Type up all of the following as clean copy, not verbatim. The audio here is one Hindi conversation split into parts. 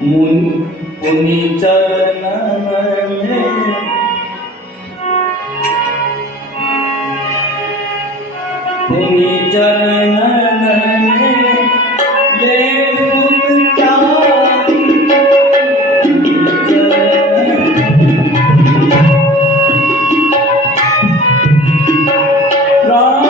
मुनि चरणन में मुनि चरणन में ले सुत चारी राम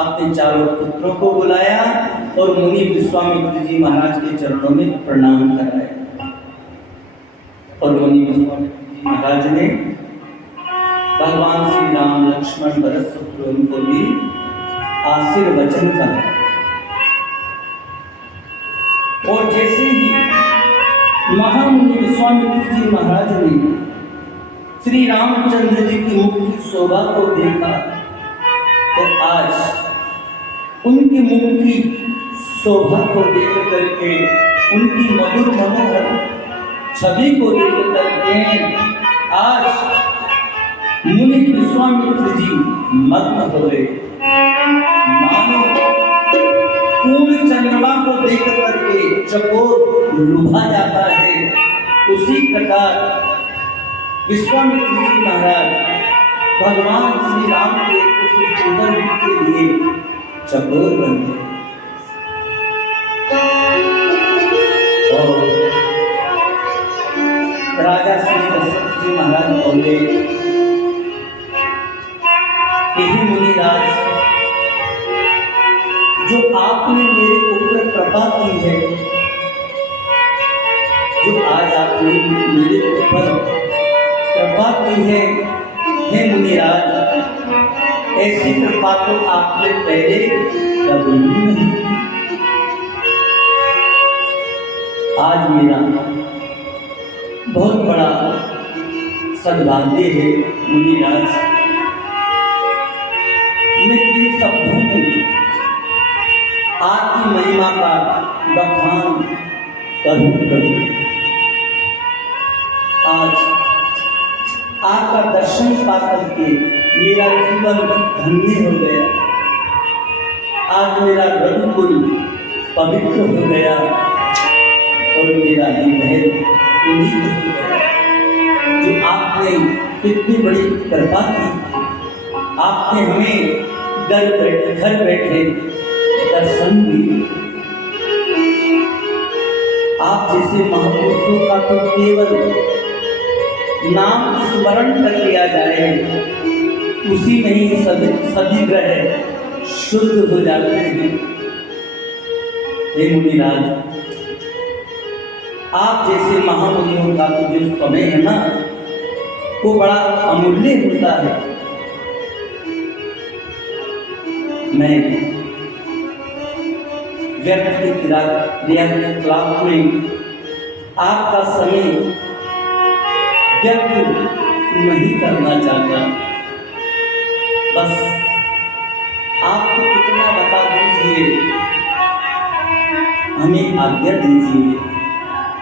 अपने चारों पुत्रों को बुलाया और मुनि विश्वामित्र जी महाराज के चरणों में प्रणाम कराया। और मुनि विश्वामित्र जी महाराज ने भगवान श्री राम लक्ष्मण भरत शत्रुघ्न को भी आशीर्वचन करा। और जैसे ही महामुनि विश्वामित्र जी महाराज ने श्री रामचंद्र जी की मुख की शोभा को देखा तो आज उनकी मुख की शोभा को देख करके, उनकी मधुर मनोहर छवि को देख करके आज मुनि विश्वामित्र जी मग्न हो गए। मानो पूर्ण चंद्रमा को देख करके चकोर लुभा जाता है, उसी प्रकार विश्वामित्र जी महाराज भगवान श्री राम के उस सुंदर रूप के लिए चकोर बन गए। और राजा श्री दशरथ जी महाराज बोले, यही मुनिराज, जो आपने मेरे ऊपर कृपा की है, जो आज आपने मेरे ऊपर कृपा की है, हे मुनिराज, ऐसी कृपा तो आपने पहले कभी नहीं। आज मेरा बहुत बड़ा सद्भाग्य है मुनिराज, मैं किन शब्दों में आपकी महिमा का बखान करूं। आज आपका दर्शन पा करके मेरा जीवन धन्य हो गया। आज मेरा रघुकुल पवित्र हो गया और मेरा ये महल पुनीत हो गया। जो आपने इतनी बड़ी कृपा की, आपने हमें घर बैठे दर्शन दिए। आप जैसे महापुरुषों का तो केवल नाम स्मरण कर लिया जाए, उसी में ही सभी ग्रह शुद्ध हो जाते हैं। हे मुनिराज, आप जैसे महामुनियों का तो जो समय है ना, वो बड़ा अमूल्य होता है। मैं व्यर्थ की क्रियाकलाप में आपका समय व्यर्थ नहीं करना चाहता। बस आपको कितना बता दीजिए, हमें आज्ञा दीजिए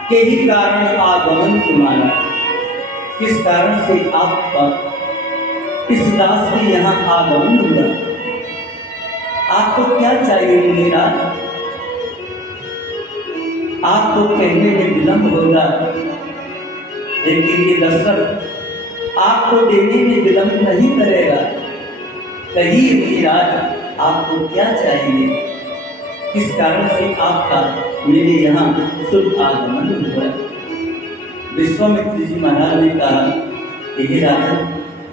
कि ही कारण आगमन तुम्हारा, किस कारण से आपका इस दास के यहाँ आगमन हुआ। आपको क्या चाहिए मुनिराज? आपको कहने में विलंब होगा, लेकिन ये दशरथ आपको देने में विलंब नहीं करेगा। कहिए मुनिराज, आपको क्या चाहिए? किस कारण से आपका मेरे यहाँ शुभ आगमन हुआ? विश्वामित्र जी महाराज ने कहा, हे राजन,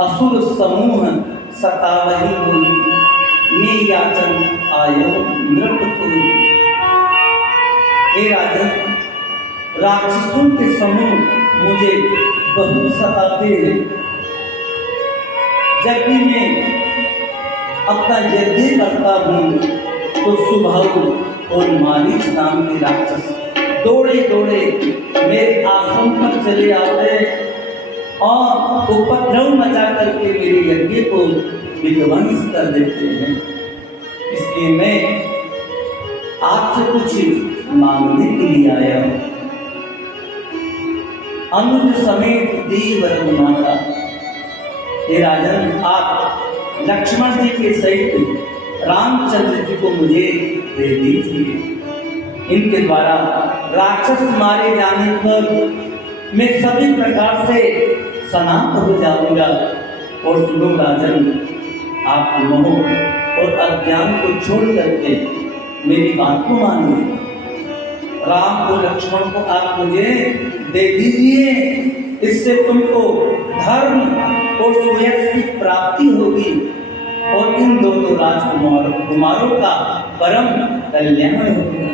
असुर समूह सतावहि मुनि, मैं याचन आयो नृप तुहि। हे राजन, राक्षसों के समूह मुझे बहुत सताते हैं। जब भी मैं अपना यज्ञ करता हूँ तो सुबाहु और मारीच नाम के राक्षस दौड़े दौड़े मेरे आंखों स्थान पर चले आते और उपद्रव मचा करके मेरे यज्ञ को विध्वंस कर देते हैं। इसलिए मैं आपसे कुछ मांगने के लिए आया हूं। अनुज समेत देव रघुनाथा, हे राजन, आप लक्ष्मण जी के सहित रामचंद्र जी को मुझे दे दीजिए। इनके द्वारा राक्षस मारे जाने पर मैं सभी प्रकार से समाप्त हो जाऊंगा। और सुनो राजन, आप मोह और अज्ञान को छोड़ करके मेरी बात को मानिए। राम को लक्ष्मण को आप मुझे दे दीजिए, इससे तुमको धर्म और सुयश की प्राप्ति होगी और इन दोनों राजकुमारों का परम कल्याण होगा।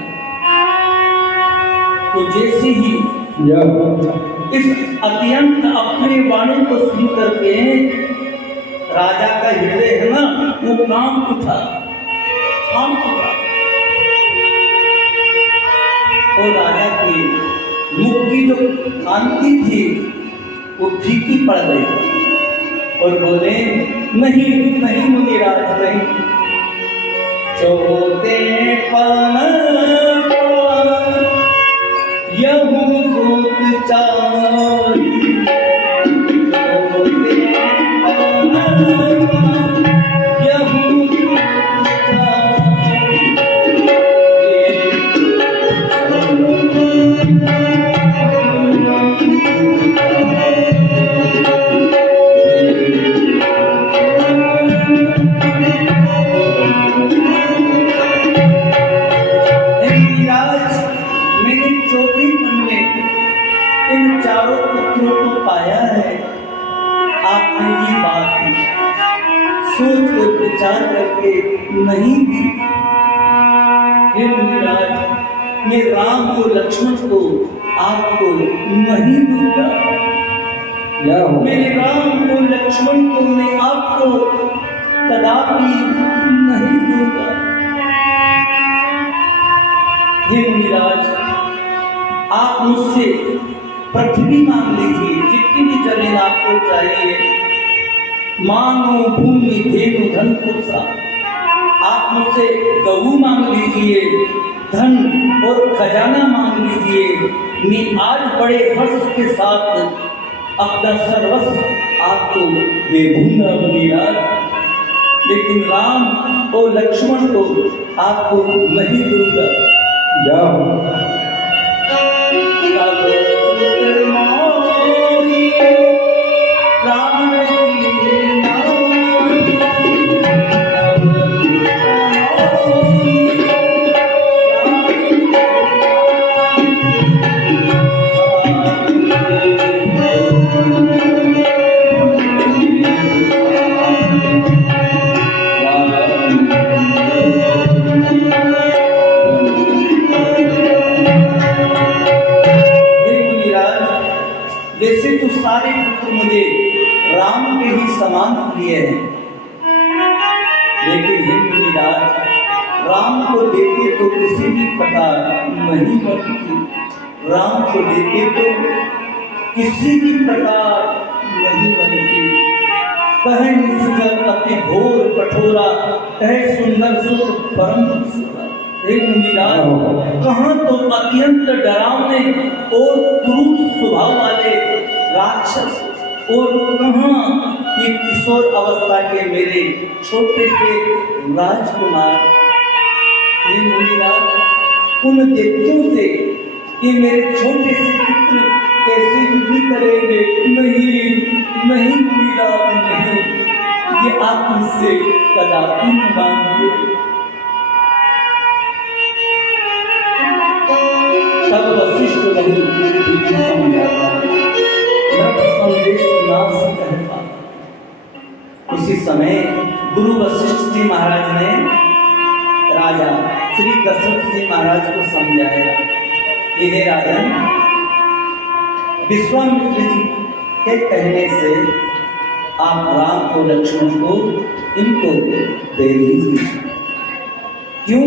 तो जैसे ही इस अत्यंत अपने वाणी को सुन करके राजा का हृदय है ना, वो काम उठा और राजा की मुख की जो कांति थी वो फीकी पड़ गई और बोले, नहीं नहीं मुनिराज, नहीं। चौथे यहू सूत चारी, इन चारों पुत्रों को पाया है। आपने ये बात सोच कर विचार करके नहीं दी। हे मुनिराज, मैं राम को लक्ष्मण को आपको नहीं दूंगा। मेरे राम को लक्ष्मण को मैं आपको कदापि नहीं दूंगा। हे मुनिराज, आप मुझसे पृथ्वी मांग लीजिए, जितनी भी जमीन आपको चाहिए, मानो भूमि धेनु धन पुरुषा। आप मुझसे गऊ मांग लीजिए, धन और खजाना मांग लीजिए। मैं आज बड़े हर्ष के साथ अपना सर्वस्व आपको दे दूंगा मुनिराज, लेकिन राम और लक्ष्मण को आपको नहीं दूंगा। जाओ। वैसे तो सारे पुत्र मुझे राम के ही समान प्रिय हैं, लेकिन हे मुनिराज, राम को देते तो किसी भी प्रकार नहीं बनती। राम को देते तो किसी भी प्रकार नहीं बनती। कहे निष्ठुर अति घोर कठोरा, कहे सुंदर सुख परम सुरा। हे मुनिराज, कहाँ तो अत्यंत डरावने और क्रूर स्वभाव वाले राक्षस और कहाँ ये किशोर अवस्था के मेरे छोटे से राजकुमार। हे मुनिराज, उन दैत्यों से ये मेरे छोटे से पुत्र कैसे युद्ध करेंगे? नहीं नहीं मुनिराज, नहीं, ये आप मुझसे कदापि न मांगिए। तब वशिष्ठ संदेश कहता। उसी समय गुरु वशिष्ठ जी महाराज ने राजा श्री दशरथ जी महाराज को समझाया कि हे राजन, विश्वामित्र जी के कहने से आप राम को लक्ष्मण को इनको दे दीजिए। क्यों?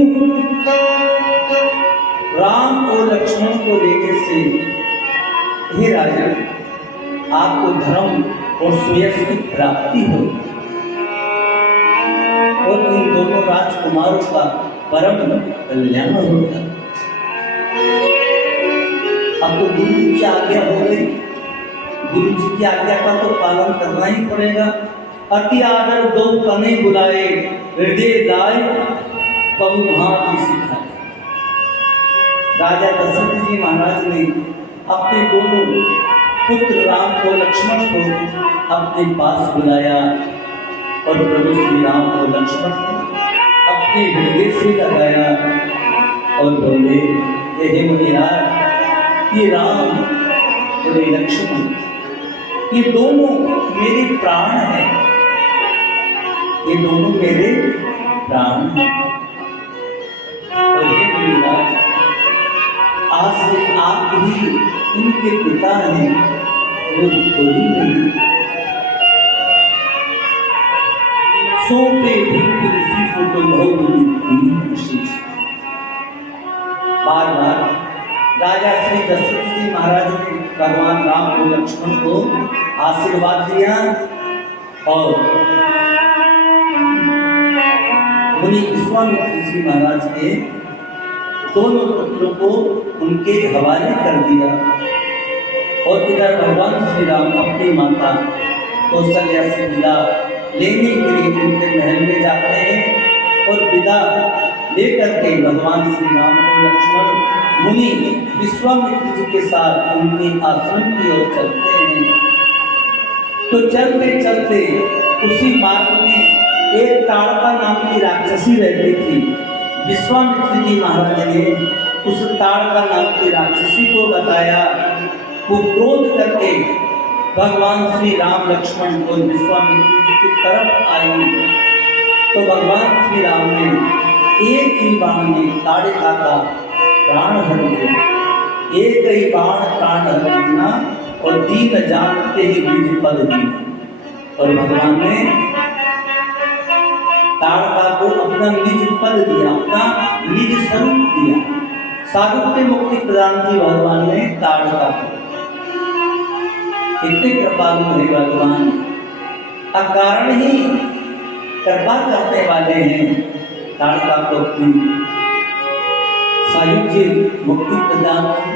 राम और लक्ष्मण को देने से हे राजन, आपको धर्म और सुयश की प्राप्ति हो और इन दोनों राजकुमारों का परम कल्याण होगा। अब तो गुरु की आज्ञा हो गई, गुरु जी की आज्ञा का तो पालन करना ही पड़ेगा। अति आदर दो कने बुलाए, हृदय लाए बहुभांति सिखाए। राजा दशरथ जी महाराज ने अपने दोनों पुत्र राम को, लक्ष्मण को अपने पास बुलाया और प्रभु श्री राम को, लक्ष्मण को अपने हृदय से लगाया और बोले, हे मुनिराज, ये राम और ये लक्ष्मण, ये दोनों मेरे प्राण हैं, ये दोनों मेरे प्राण हैं। और हे मुनिराज, आज से आप ही इनके पिता हैं और कोई नहीं। सोते ऋषि को तो बहुत विशेष। बार बार राजा श्री दशरथ जी महाराज ने भगवान राम को, लक्ष्मण को आशीर्वाद दिया और मुनि विश्वामित्र जी महाराज के दोनों पुत्रों को उनके हवाले कर दिया। और इधर भगवान श्री राम अपनी माता कौशल्या से विदा लेने के लिए उनके महल में जाते हैं और विदा लेकर के भगवान श्री राम और लक्ष्मण मुनि विश्वामित्र जी के साथ उनके आश्रम की ओर चलते हैं। तो चलते चलते उसी मार्ग में एक ताड़का नाम की राक्षसी रहती थी। विश्वामित्र जी महाराज ने उस ताड़का नाम की राक्षसी को बताया। वो क्रोध करके भगवान श्री राम, लक्ष्मण और विश्वामित्र जी की तरफ आई तो भगवान श्री राम ने एक ही बाण में ताड़का का प्राण हर दिया। एक ही बाण प्राण हर दिया और दीन जानते ही निज पद दी। और भगवान ने ताड़का को अपना निज पद दिया, अपना निज स्वरूप दिया। साधु पे मुक्ति प्रदान की भगवान ने ताड़का को। कितने कृपालु है भगवान, अकारण ही कृपा करने वाले हैं। ताड़का को अपनी सायुज्य मुक्ति प्रदान की।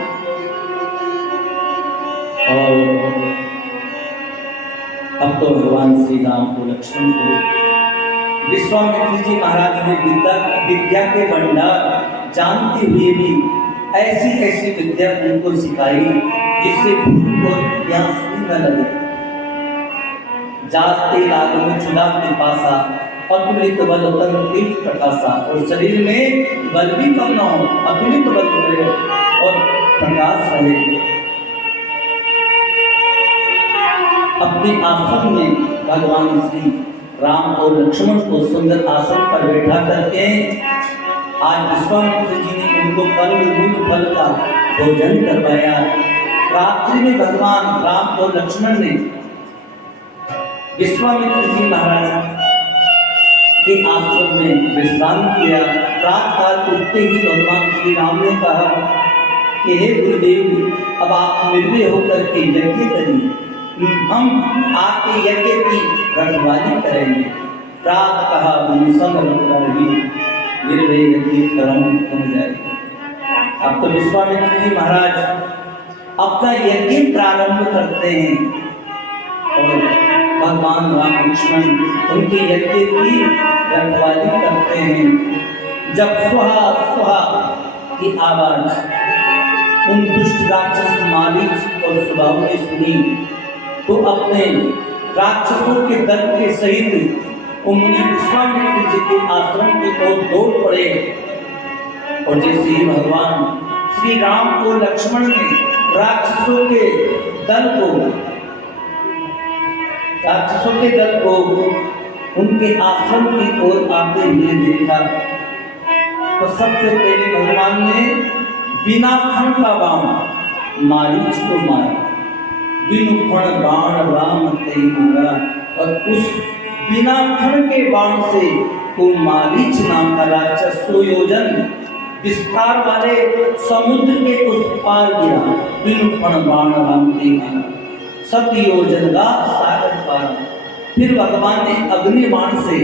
और अब तो भगवान श्री राम को, लक्ष्मण को विश्वामित्र जी महाराज ने विद्या के भंडार जानते हुए भी ऐसी ऐसी विद्या उनको सिखाई जिससे भूख और प्यास भी न लगे। जाते लागो चुला पिपासा, अतुलित बल तन तीर्थ प्रकाशा। और शरीर में बल भी कम न हो, अतुलित बल रहे और प्रकाश रहे। अपने आश्रम में भगवान श्री राम और लक्ष्मण को सुंदर आसन पर बैठा करके आज विश्वामित्र जी ने उनको फल फल का भोजन करवाया। रात्रि में भगवान राम और लक्ष्मण ने विश्वामित्र जी महाराज के आश्रम में विश्राम किया। रात काल उठते ही भगवान श्री राम ने कहा कि हे गुरुदेव, अब आप निर्भय होकर के यज्ञ करिए, हम आपके यज्ञ की रखवाली करेंगे। प्रात कहा निर्भय यज्ञ कर्म हो जाएगी। अब तो विश्वामित्र जी महाराज अपना यज्ञ प्रारंभ करते हैं और भगवान राम लक्ष्मण उनके यज्ञ की रखवाली करते हैं। जब सुहा सुहा की आवाज उन दुष्ट राक्षस मारीच और सुबाहु ने सुनी तो अपने राक्षसों के दल के सहित उन्होंने विश्वामित्र जी के आश्रम की ओर दौड़ पड़े। और जैसे ही भगवान श्री राम को, लक्ष्मण ने राक्षसों के दल को उनके आश्रम की ओर आते हुए देखा तो सबसे पहले भगवान ने बिना फण का बाण मारीच को मारा। बिनु फण बाण राम ते मारा। और उस बिना फण के बाण से वो मारीच नाम का राक्षस 100 योजन विस्तार वाले समुद्र के उस पार गिरा, बिनु पण बाण राम के मारा, सत योजन का सागर पारा। फिर भगवान ने अग्नि बाण से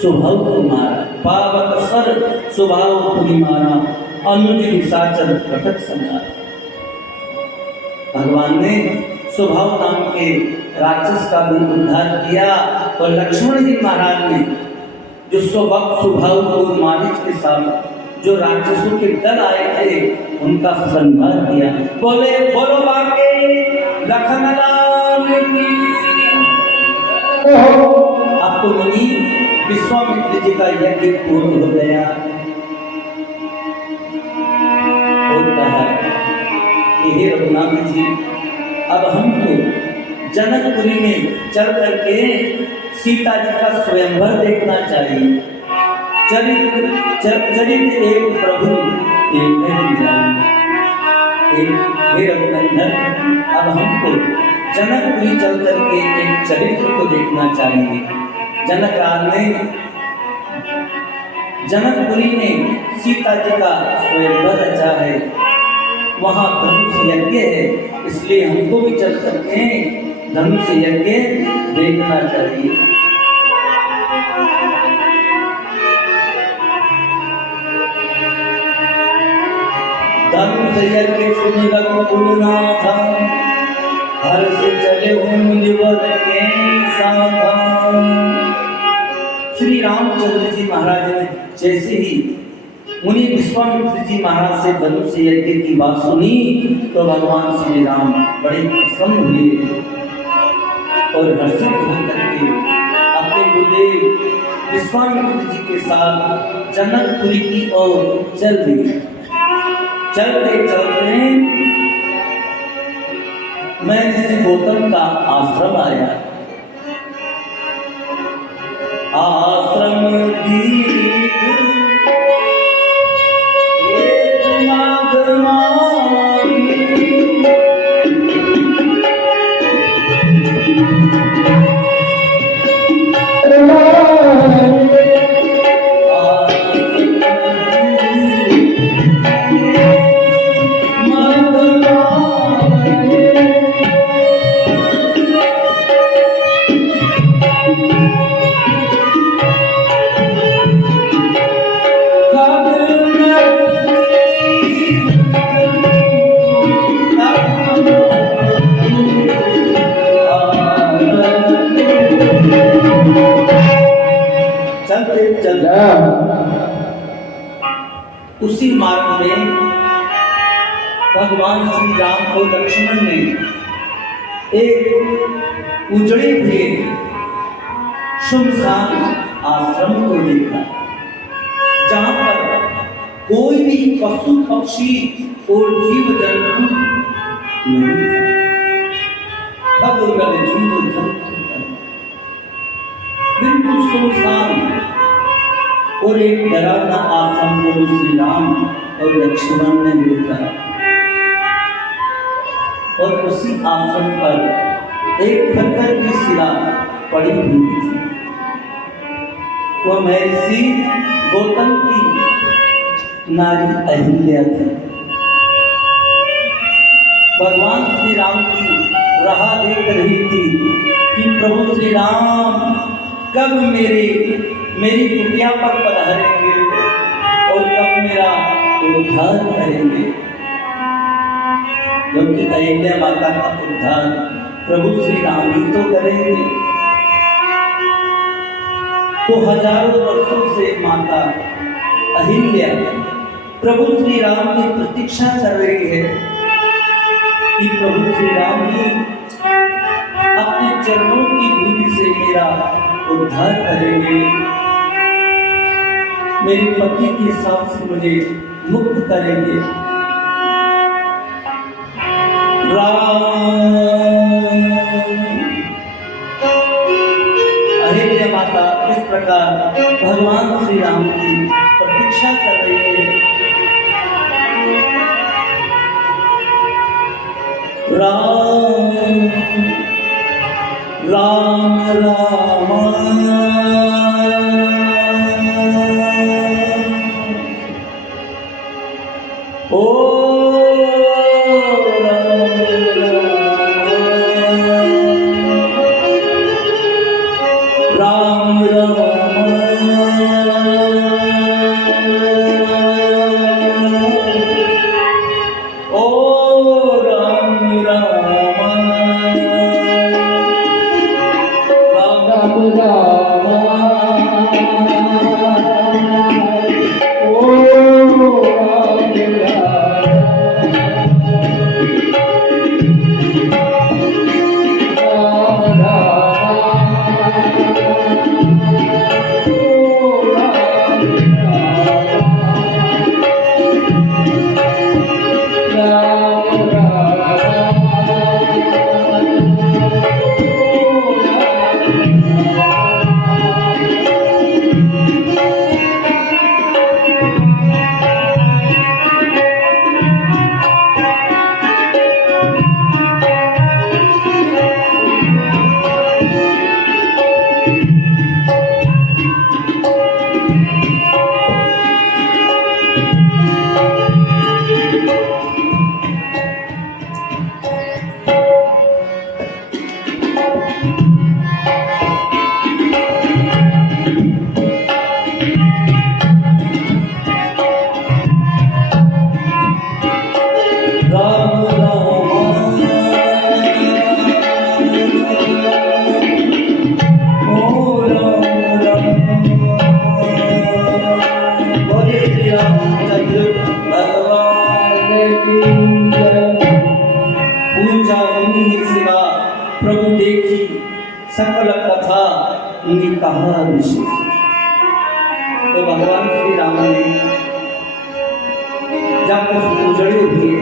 सुभाव को मारा, पावक सर सुभाव को मारा, अनुज निशाचर कटक संहारा। भगवान ने स्वभाव नाम के राक्षस का भी उद्धार किया और लक्ष्मण जी महाराज ने जो स्वभाव को मारिच के साथ जो राक्षसों के दल आए थे उनका संहार किया। बोले बोलो बाके लखन लाल की। अब तो मुनि विश्वामित्र जी का यज्ञ पूर्ण हो गया और कहा हे रघुनाथ जी, अब हमको जनकपुरी में चल करके सीता जी का स्वयंवर देखना चाहिए। चरित एक प्रभु एक हे रघुनंदन, अब हमको जनकपुरी चल करके एक चरित्र को देखना चाहिए। जनकपुरी में सीता जी का स्वयंवर रचा है, वहाँ धनुष यज्ञ है, इसलिए हमको भी चल करके धनुष यज्ञ देखना चाहिए। धनुष यज्ञ सुन रघुकुलनाथ, हर्ष चले मुनिवर के साथ। श्री रामचंद्र जी महाराज ने जैसे ही मुनि विश्वामित्र जी महाराज से धनुष यज्ञ की बात सुनी तो भगवान श्री राम बड़े प्रसन्न हुए और हर्षित होकर के अपने गुरुदेव विश्वामित्र जी के साथ जनकपुरी की ओर चल दिए। चलते चलते मैं ऋषि गौतम का आश्रम आया। आश्रम उसी मार्ग में भगवान श्री राम और लक्ष्मण ने एक उजड़े हुए सुनसान आश्रम को देखा, जहां पर कोई भी पशु पक्षी और जीव जंतु नहीं था। बिल्कुल सुनसान और एक डरावना आश्रम को श्री राम और लक्ष्मण ने देखा और उसी आश्रम पर एक पत्थर की शिला पड़ी हुई थी। वो महर्षि गौतम की नारी अहिल्या थी। भगवान श्री राम की राह देख रही थी कि प्रभु श्री राम कब मेरी कुटिया पर पधारेंगे और कब मेरा उद्धार करेंगे, क्योंकि अहिल्या माता का उद्धार प्रभु श्री राम ही तो करेंगे। तो हजारों वर्षों से माता अहिल्या प्रभु श्री राम की प्रतीक्षा कर रही है कि प्रभु श्री राम ही अपने चरणों की धूलि से मेरा उद्धार करेंगे, मेरे पति के साथ से मुझे मुक्त करेंगे। अहिल्या माता इस प्रकार भगवान श्री राम की प्रतीक्षा कर रही है। राम राम राम पूजा उन्हीं सिवा प्रभु देखी सकल कथा उन्हीं कहा विशेष। तो भगवान श्री राम ने जब उस उजड़े हुए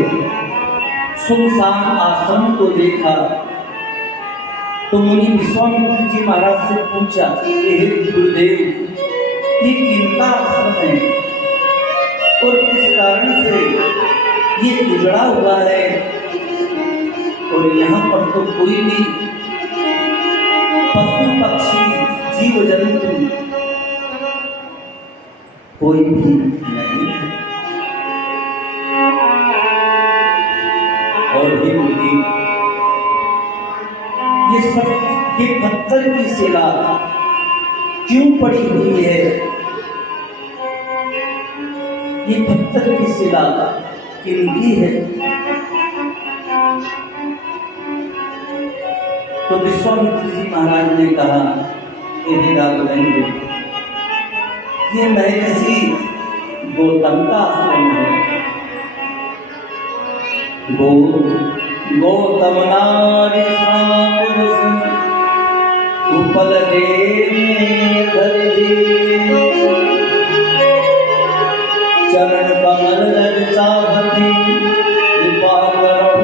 सुनसान आश्रम को देखा तो मुनि विश्वामित्र जी महाराज से पूछा कि हे गुरुदेव, ये किनका आश्रम है और किस कारण से ये उजड़ा हुआ है और यहाँ पर तो कोई भी पशु पक्षी जीव जंतु कोई भी नहीं है। और ये पत्थर की शिला क्यों पड़ी हुई है? ये पत्थर की शिला किनकी है? तो विश्वामित्र जी महाराज ने कहा, हे राघवेंद्र, ये महर्षि गौतम का आश्रम है। गौतम नारी पुरुष उपल दे चरण कमल लग चाहती कृपा करहु।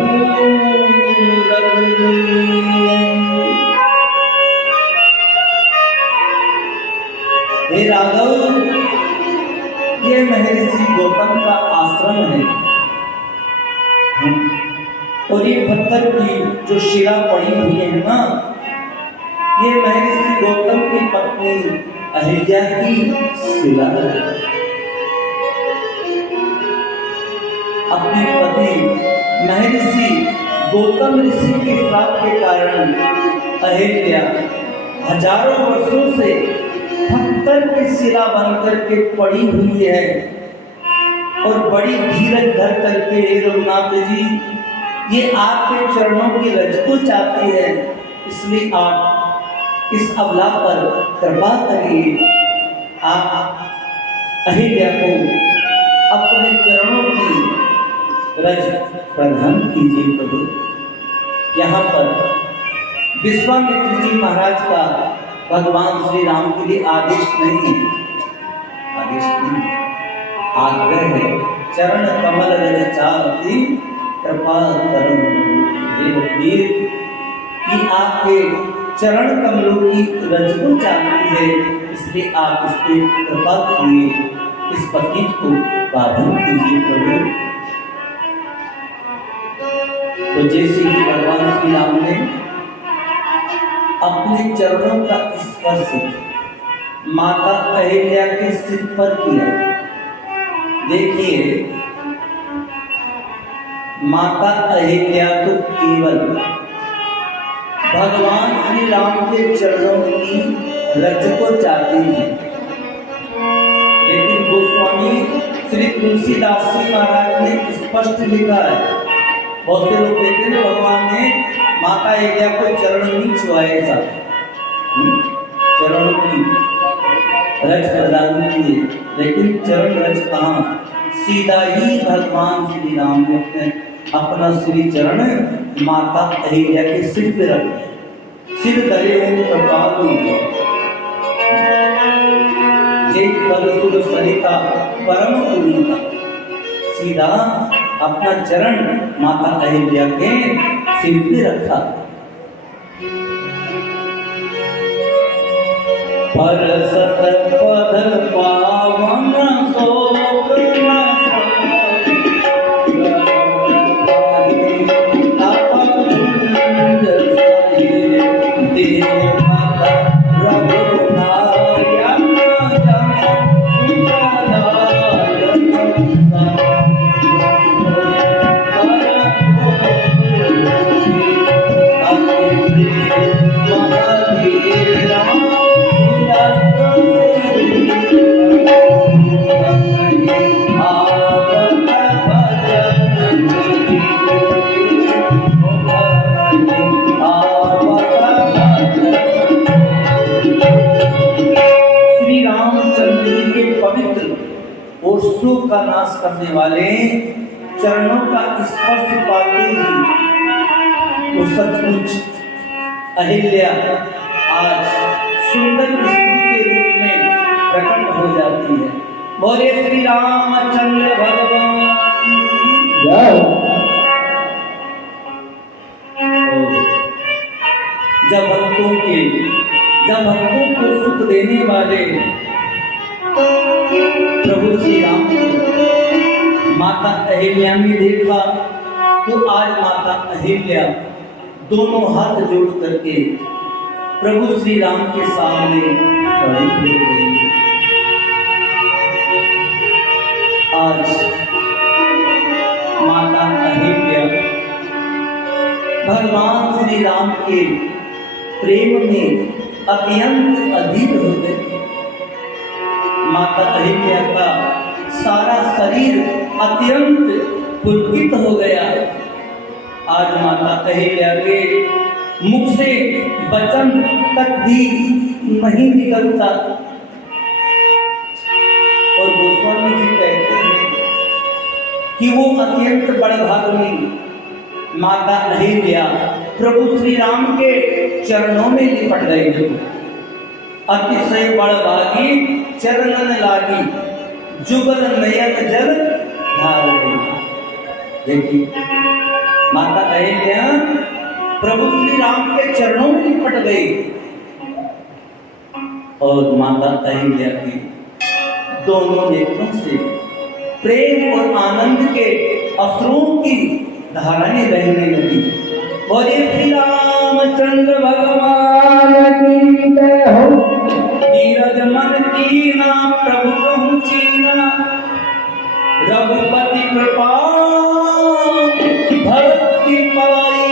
हे राघव, ये महर्षि गौतम का आश्रम है और ये पत्थर की जो शिला पड़ी हुई है ना, ये महर्षि गौतम की पत्नी अहिल्या की शिला है। अपने पति महर्षि गौतम ऋषि के श्राप के कारण अहिल्या हजारों वर्षों से पत्थर की शिला बनकर के पड़ी हुई है और बड़ी धीरज धर करके हे रघुनाथ जी, ये आपके चरणों की रज को चाहती है, इसलिए आप इस अबला पर कृपा करिए। आप अहिल्या को अपने चरणों की रज प्रदान कीजिए प्रभु। यहाँ पर विश्वामित्र जी महाराज का भगवान श्री राम के लिए आदेश नहीं है, आदेश नहीं, आग्रह है। चरण कमल रज चाहती कृपा करो हे रघुवीर, कि आपके चरण कमलों की रज को चाहती है, इसलिए आप इस पे कृपा करिए, इस पतित को पावन कीजिए प्रभु। तो जैसे ही भगवान श्री राम ने अपने चरणों का स्पर्श माता अहिल्या के सिर पर किया, देखिए माता अहिल्या तो केवल भगवान श्री राम के चरणों की रज को चाहती थी, लेकिन गोस्वामी श्री तुलसीदास जी महाराज ने स्पष्ट लिखा है। बहुत से लोग कहते हैं भगवान ने माता अहिल्या को चरण नहीं छुआए, चरणों की रज प्रदान किए, लेकिन चरण रज कहाँ? सीधा ही भगवान श्री राम ने अपना श्री चरण माता अहिल्या के सिर पे रख, सिर धरे हो प्रभात जय पद सरिता परम उन्नता, सीधा अपना चरण माता अहिल्या के सिर पे रखा। परसत पद पावन और सुख का नाश करने वाले चरणों का स्पर्श पाते ही वो सचमुच अहिल्या आज सुंदर स्त्री के रूप में प्रकट हो जाती है। बोले श्री रामचंद्र भगवान की जय। जब भक्तों को सुख देने वाले प्रभु श्री राम को माता अहिल्या ने देखा तो आज माता अहिल्या दोनों हाथ जोड़ करके प्रभु श्री राम के सामने खड़ी हो गई। आज माता अहिल्या भगवान श्री राम के प्रेम में अत्यंत अधीर हो गए। माता अहिल्या का सारा शरीर अत्यंत पुलकित हो गया। आज माता अहिल्या के मुख से वचन तक भी नहीं निकलता। और गोस्वामी जी कहते हैं कि वो अत्यंत बड़भागिनी माता अहिल्या प्रभु श्री राम के चरणों में लिपट गई। अतिशय बड़भागी चरणन लागी जुगल नयन जल धार गई। देखिए माता अहिल्या प्रभु श्री राम के चरणों में लिपट गई और माता अहिल्या की दोनों नेत्रों से प्रेम और आनंद के अश्रुओं की धाराएं बहने लगी। बोले श्री रामचंद्र भगवान की जय हो। धीरज मन कीना प्रभु कहूँ चीना रघुपति कृपा भक्ति पाई।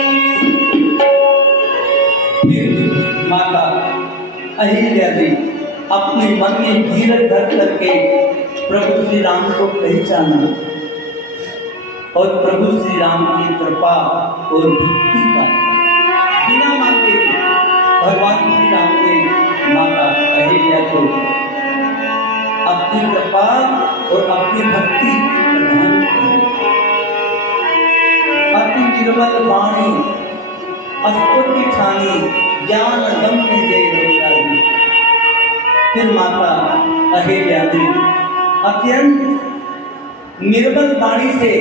फिर माता अहिल्या जी अपने मन में धीरज धर करके प्रभु श्री राम को पहचाना और प्रभु श्री राम की कृपा और भक्ति पाई। बिना मांगे भगवान श्री राम ने माता अहिल्या को अपनी कृपा और अपनी भक्ति प्रदान की। अति निर्मल वाणी अस्फुट ठानी ज्ञान गम्य जय रघुराई। फिर माता अहिल्या ने अत्यंत निर्मल वाणी से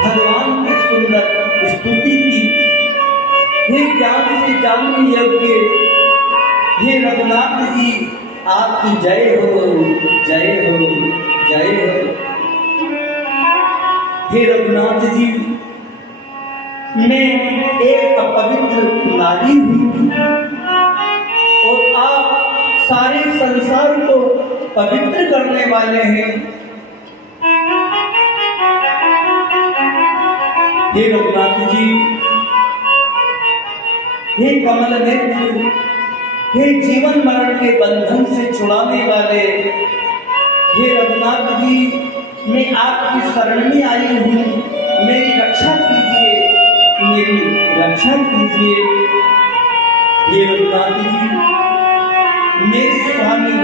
भगवान की सुंदर स्तुति की। हे ज्ञान से जानने योग्य हे रघुनाथ जी आपकी जय हो जय हो जय हो। हे रघुनाथ जी मैं एक पवित्र नारी हूँ और आप सारे संसार को पवित्र करने वाले हैं। हे रघुनाथ जी हे कमल नेत्र हे जीवन मरण के बंधन से छुड़ाने वाले हे रघुनाथ जी मैं आपकी शरण में आई हूँ। मेरी रक्षा कीजिए मेरी रक्षा कीजिए। हे रघुनाथ जी मेरे स्वामी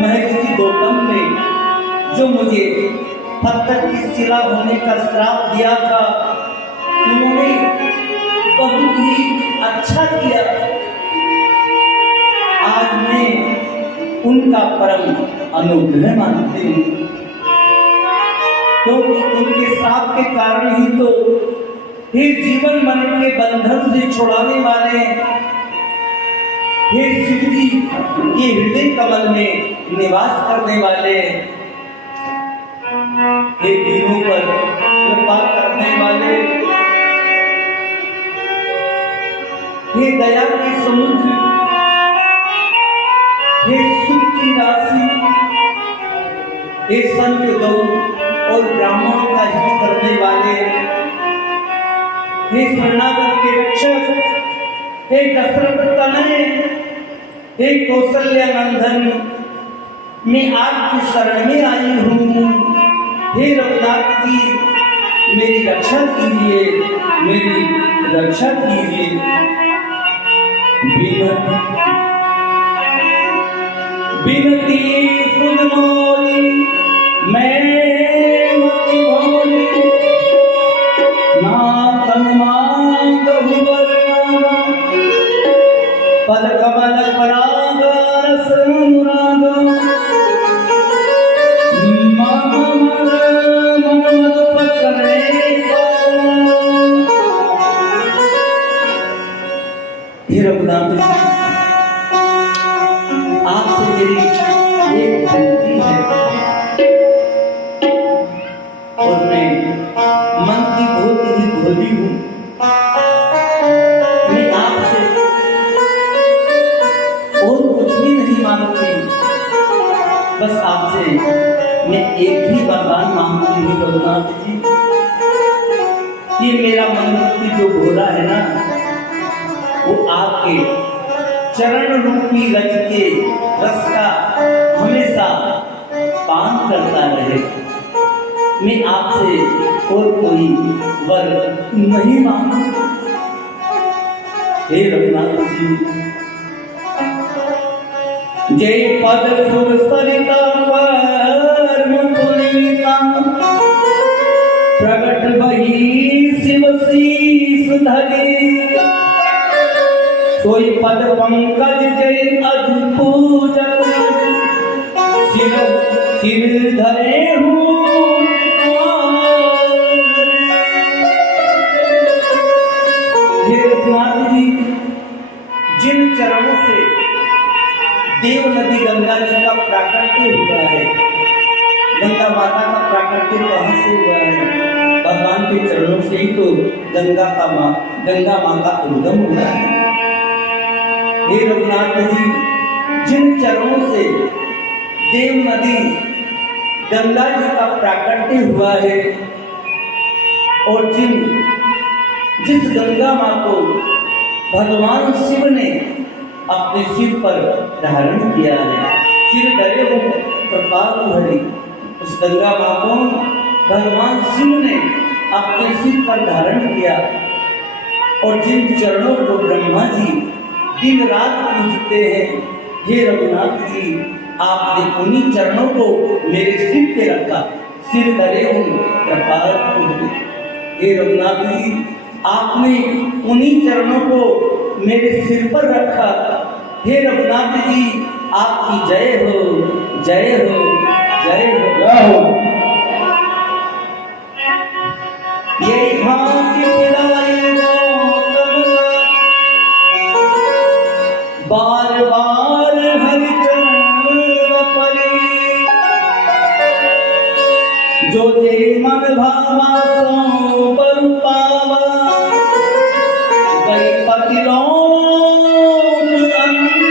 महर्षि गौतम ने जो मुझे पत्थर की शिला होने का श्राप दिया था उन्होंने बहुत ही अच्छा किया। आज मैं उनका परम अनुग्रह मानती हूँ क्योंकि उनके श्राप के कारण ही तो हे जीवन मरण के बंधन से छुड़ाने वाले हे शिव जी ये हृदय कमल में निवास करने वाले हे दीनों पर कृपा करने वाले हे दया के समुद्र हे सुख की राशि हे संत गौ और ब्राह्मणों का हित करने वाले हे शरणागत के रक्षक हे दशरथ तनय हे कौशल्या नंदन मैं आपकी शरण में आई हूँ। हे रघुनाथ जी मेरी रक्षा कीजिए मेरी रक्षा कीजिए। बिनती सुन मोरी मैं मति भोरी नाथ मांगहु वरदान पद कमल पराग रस अनुराग महामर मनमद पकड़े हे रघुनाथ जी, आपसे मेरी एक विनती है और मैं मन की बहुत ही भोली हूँ। मैं आपसे और कुछ भी नहीं मांगती, बस आपसे मैं एक ही वरदान मांगती हूँ रघुनाथ जी। ये मेरा मन की जो भोला है ना, वो आपके चरण रूपी रज के रस का हमेशा पान करता रहे। मैं आपसे और कोई वर नहीं मांगता। हे रघुनाथ जी, जय पद सुर सरिता परम पुनीता प्रगट बही शिव शीस धरी सोई पद पंकज जय अज पूजन सिर धरे हूँ। हे रघुनाथ जी, जिन चरणों से देव नदी गंगा जी का प्राकट्य हुआ है, गंगा माता का प्राकट्य कहाँ से हुआ है? भगवान के चरणों से ही तो गंगा माँ का उद्गम हुआ है। हे रघुनाथ जी, जिन चरणों से देव नदी गंगा जी का प्राकट्य हुआ है और जिस गंगा माँ को भगवान शिव ने अपने सिर पर धारण किया है, सिर धरे हो कृपाल हरि, उस गंगा माँ को भगवान शिव ने अपने सिर पर धारण किया और जिन चरणों को ब्रह्मा जी दिन रात पूजते हैं, हे रघुनाथ जी, आपने उन्हीं चरणों को मेरे सिर पे रखा, सिर धरे हूँ कृपाल हरि। हे रघुनाथ जी, आपने उन्हीं चरणों को मेरे सिर पर रखा। हे रघुनाथ जी, आपकी जय हो, जय हो, जय हो, जय हो। ये भाग्य बार बार हरि चरण परे, जो जे मन भावा सो पर पावा, गई पतिलोक आनंद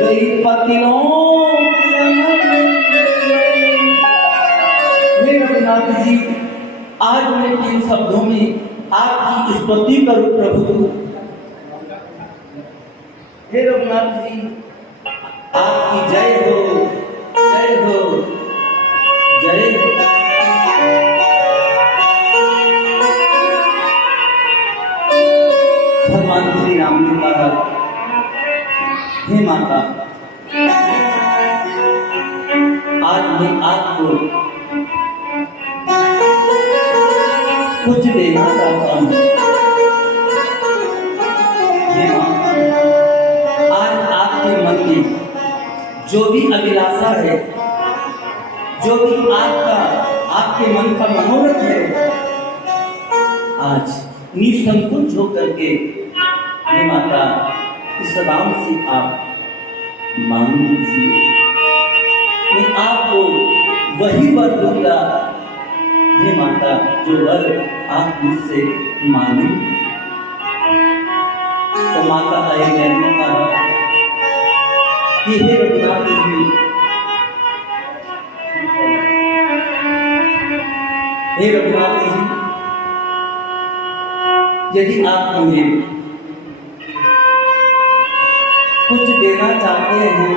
गई पतिलोक आनंद। हे रघुनाथ जी, आज मैं किन शब्दों में आपकी स्तुति करूं प्रभु। हे रघुनाथ जी, आपकी जय हो, जय हो, जय हो। भगवान श्री राम ने कहा, हे माता, आज मैं आपको कुछ देना चाहता हूँ। हे माँ, आज आपके मन में जो भी अभिलाषा है, जो भी आपके मन का मनोरथ है, आज निसंकोच होकर के हे माता इस राम से आप मांग लीजिए। मैं आपको वही वर दूंगा हे माता जो वर आप मुझसे मांगे। तो माता अहिल्या ने कहा कि हे रघुनाथ जी, हे रघुनाथ जी, यदि आप मुझे कुछ देना चाहते हैं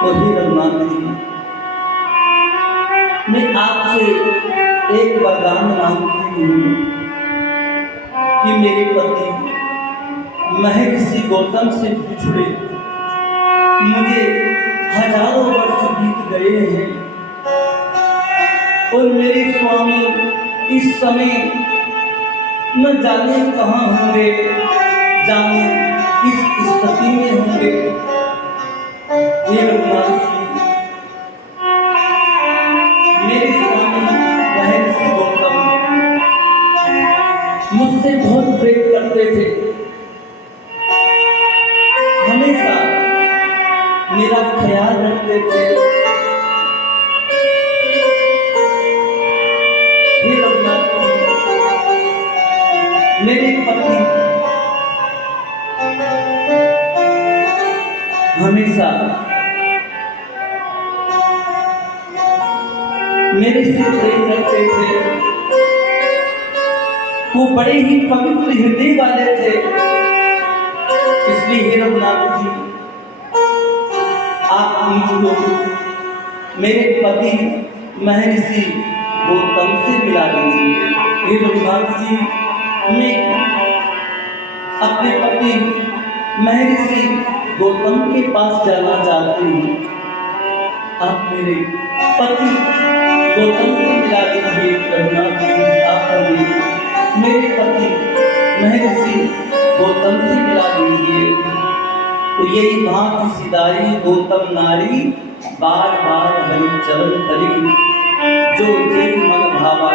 तो हे रघुनाथ जी, मैं आपसे एक वरदान मांगती हूँ कि मेरे पति महर्षि गौतम से बिछुड़े मुझे हजारों वर्ष बीत गए हैं, और मेरे स्वामी इस समय न जाने कहाँ होंगे, जाने किस स्थिति में होंगे। हे रघुनाथ जी, मेरे स्वामी महर्षि गौतम मुझसे बहुत प्रेम करते थे, हमेशा मेरा ख्याल रखते थे। हे रघुनाथ जी, मेरे पति हमेशा मेरे से प्रेम करते थे, वो बड़े ही पवित्र हृदय वाले थे। इसलिए हे रघुनाथ जी, आप मुझको मेरे पति महर्षि गौतम से मिला दीजिए। हे रघुनाथ जी, मैं अपने पति महर्षि गौतम के पास जाना चाहती हूँ। आप मेरे पति गौतम से मिला दीजिए। रघुनाथ जी, आप मेरे पति महर्षि गौतम से मिला दीजिए। तो यही भांति सिदाई गौतम नारी, बार बार हरि चरण तरी, जो जय मन भावा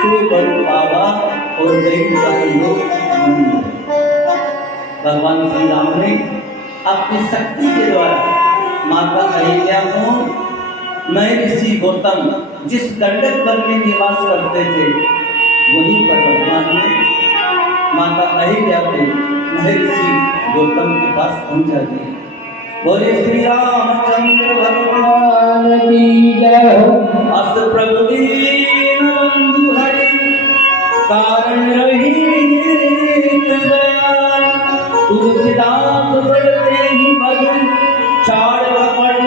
सो बर पावा, और गई लोग। भगवान श्री राम ने अपनी शक्ति के द्वारा माता अहिल्या को महर्षि गौतम जिस दंडक वन में निवास करते थे, वहीं पर भगवान ने माता अहिल्या को महर्षि गौतम के पास पहुंचा दिया। बोले श्री रामचंद्र भगवान की जय। अस प्रभु दीन बंधु हरि, कारण रहित दया, तुलसीदास सड़ते ही भजन, छाड़ कपट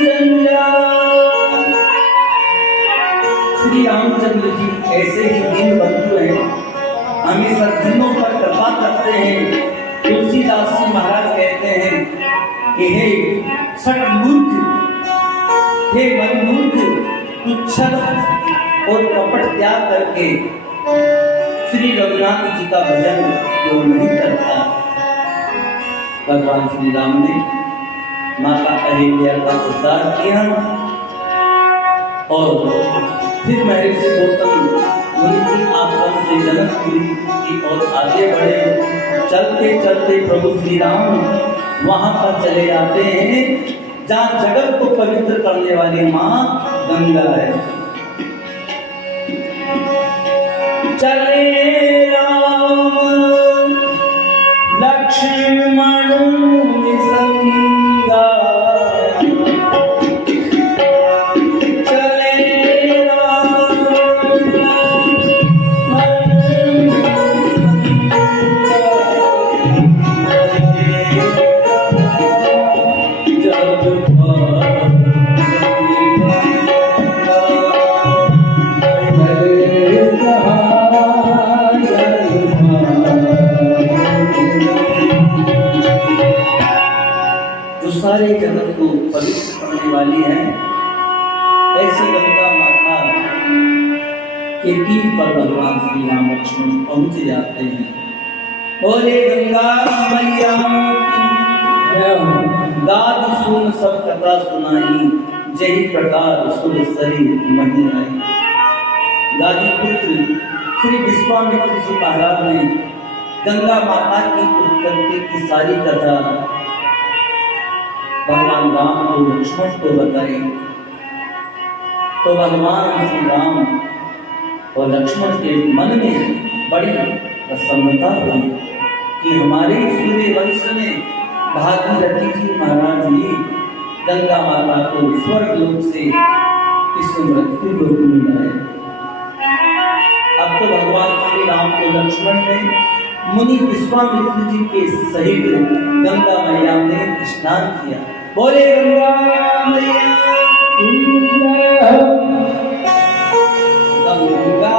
जंजाल। श्री रामचंद्र जी ऐसे ही दीन बंधु हैं, हमेशा दिनों पर कृपा करते हैं। तुलसीदास जी महाराज कहते हैं कि हे सटमूर्ख, हे मनमूर्ख, तू छल और कपट त्याग करके श्री रघुनाथ जी का भजन क्यों नहीं करता। भगवान श्री राम ने माता अहिल्या का उद्धार किया और फिर महर्षि गौतम उनकी आश्रम से जनकपुरी की ओर आगे बढ़े। चलते चलते प्रभु श्री राम वहां पर चले जाते हैं जहाँ जगत को पवित्र करने वाली माँ गंगा है। चले राम लक्ष्मण संगा, सारे जगत को पवित्र करने वाली है, ऐसी गंगा माता के तीर पर भगवान श्री राम लक्ष्मण पहुंच जाते हैं। बोले गंगा मैया गाद सुन सब कथा सुनाई, जय प्रकार सुर सरी मही आई। गादी पुत्र श्री विश्वामित्र जी महाराज ने गंगा माता की उत्पत्ति की सारी कथा भगवान राम और लक्ष्मण को बताई। तो भगवान श्री राम और लक्ष्मण के मन में बड़ी प्रसन्नता हुई कि हमारे सूर्य वंश में भागीरथी जी महाराज जी गंगा माता को स्वर्ग लोक से इस मृत्यु लोक में लाए। अब तो भगवान श्री राम और लक्ष्मण ने मुनि विश्वामित्र जी के सहित गंगा मैया में स्नान किया। बोले गंगा मैया गंगा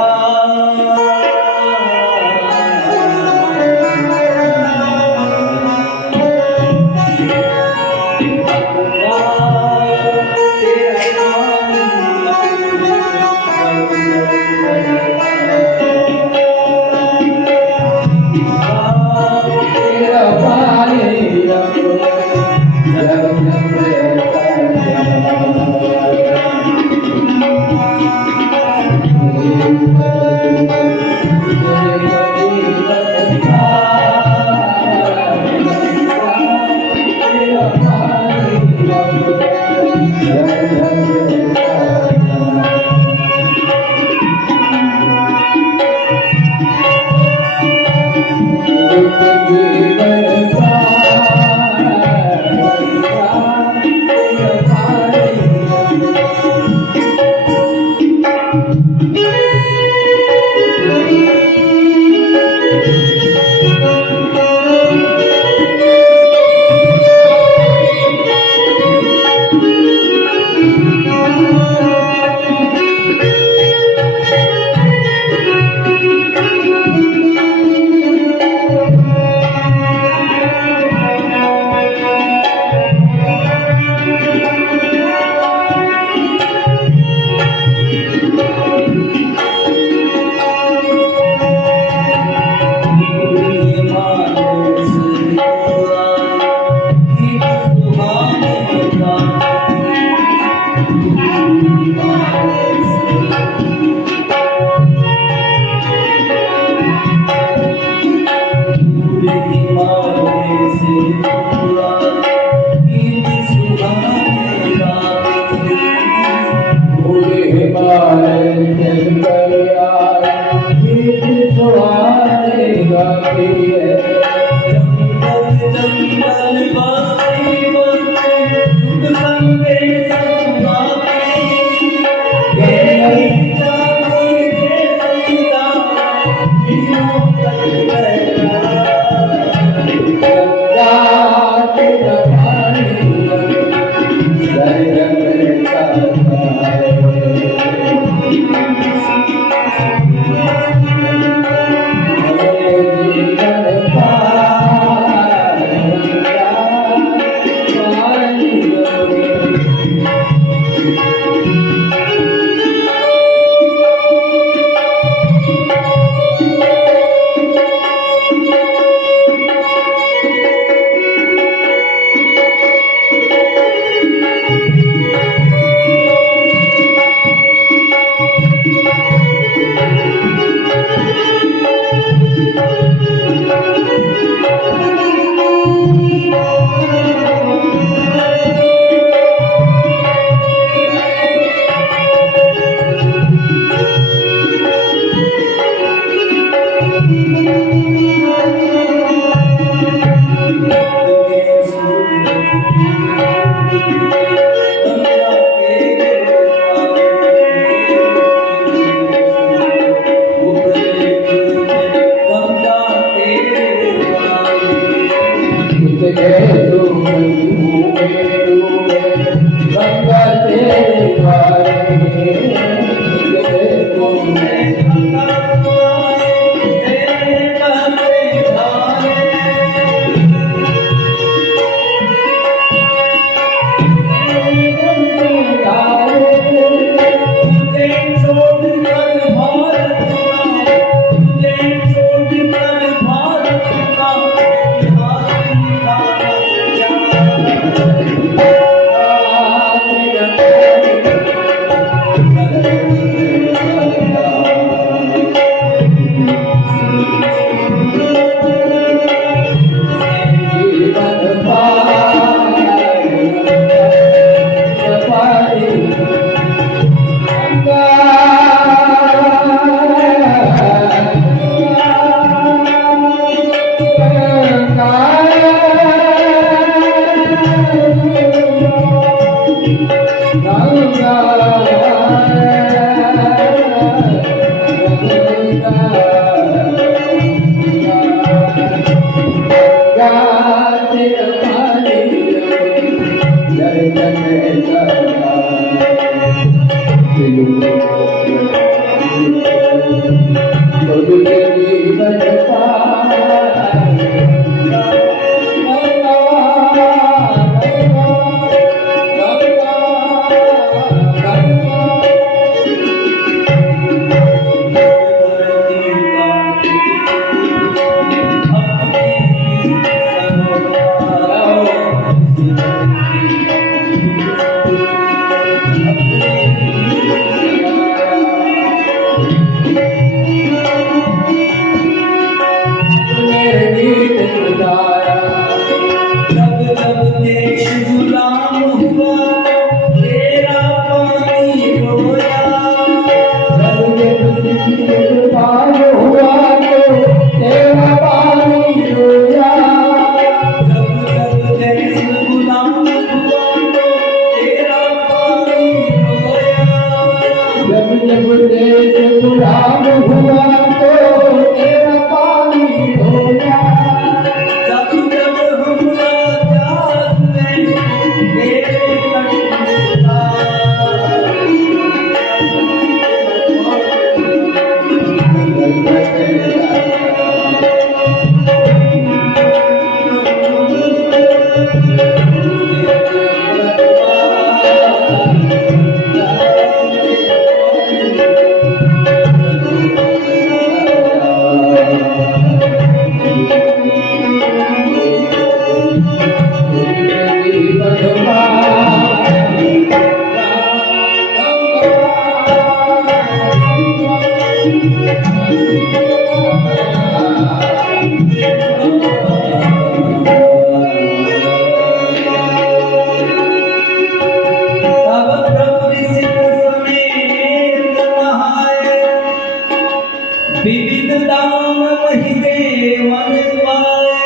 विविध दान वही दे मन पाए।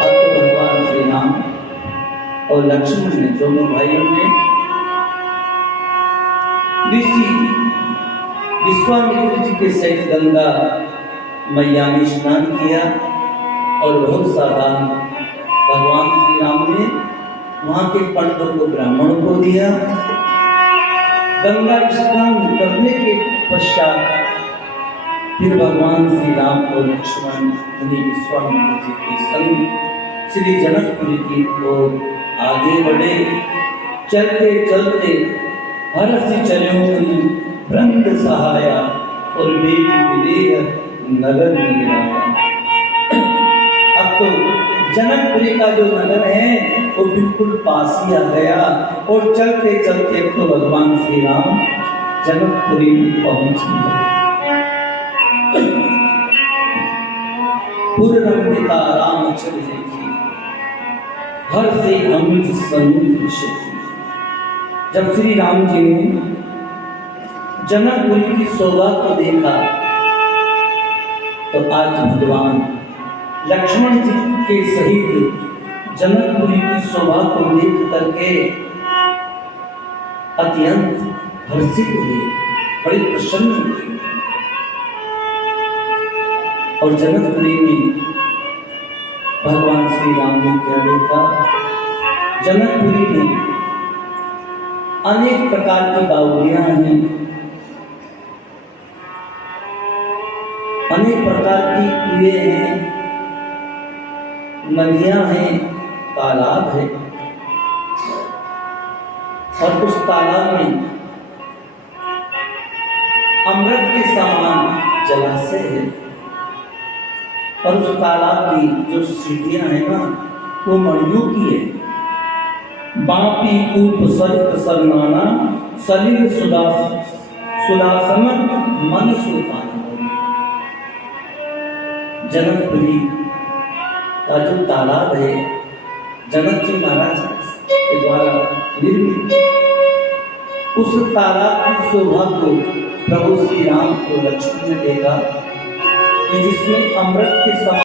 अब तो भगवान श्री राम और लक्ष्मण ने, दोनों भाइयों ने ऋषि विश्वामित्र जी के सहित गंगा मैया में स्नान किया और बहुत सारा भगवान श्री राम ने वहां के पंडितों को, ब्राह्मणों को दिया। गंगा स्नान करने के पश्चात फिर भगवान श्री राम और लक्ष्मण मुनि विश्वामित्र जी के संग श्री जनकपुरी की ओर आगे बढ़े। चलते चलते हरसि चलो वृंद सहाया और बेटी विदेह नगर मीरा। अब तो जनकपुरी का जो नगर है वो बिल्कुल पास ही आ गया और चलते चलते तो भगवान श्री राम जनकपुरी में पहुंच गए। पूर्णपिता रामचंद्र की हर से अनुज सनुज सखी। जब श्री राम जी ने जनकपुरी की शोभा को देखा तो आज भगवान लक्ष्मण जी के सहित जनकपुरी की शोभा को देख करके अत्यंत हर्षित हुए, बड़े प्रसन्न हुए। और जनकपुरी में भगवान श्री राम ने क्या देखा? जनकपुरी में अनेक प्रकार की बावड़ियां हैं, अनेक प्रकार की कुएं हैं, नदियां हैं, तालाब है और उस तालाब में अमृत के समान जलाशय है और उस तालाब की जो सीढ़ियां हैं ना वो मणियों की है। बापी कूप सरित सरनाना सलिल सुदासन मन सुल्तान। जनकपुरी का जो तालाब है जनक जी महाराज के द्वारा निर्मित, उस तालाब की शोभा को प्रभु श्री राम को लक्ष्मण ने देखा कि जिसमें अमृत के समान